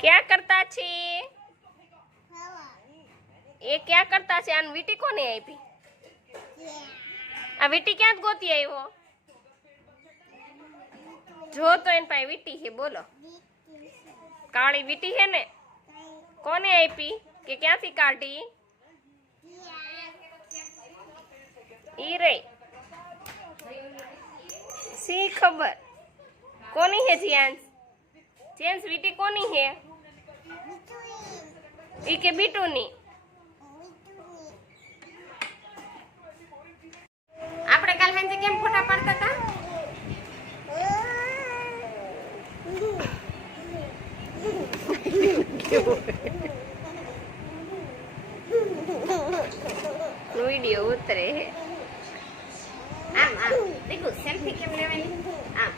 क्या करता छे ये क्या करता छे आन वीटी कोने आपी आ वीटी क्या गोती आव्यो जो तो इन पाई वीटी है बोलो काली वीटी है ने कोने आपी के क्या थी काटी ई रे सी खबर कोनी है जियांस जेंस वीटी कोनी है ई के बीटू नी આપણે કાલ સાંજે કેમ ફોટા પાડતા હતા वीडियो उतरे है आम आम देखो सेल्फी केम लेवानी आम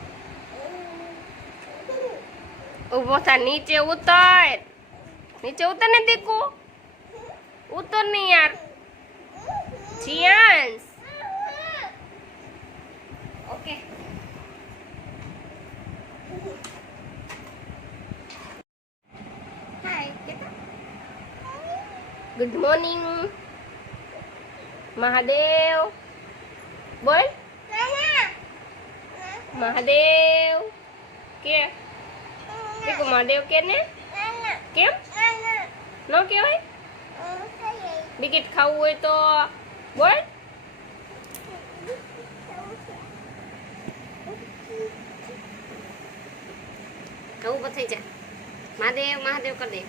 उभो था नीचे उतर ने देखो उतर नहीं यार जियांस okay hi good morning Mahadev बोल महादेव के देखो महादेव के ने केम नो केवाय बिस्किट खाવું હોય તો બોલ ખાવું બથઈ જા महादेव महादेव कर दे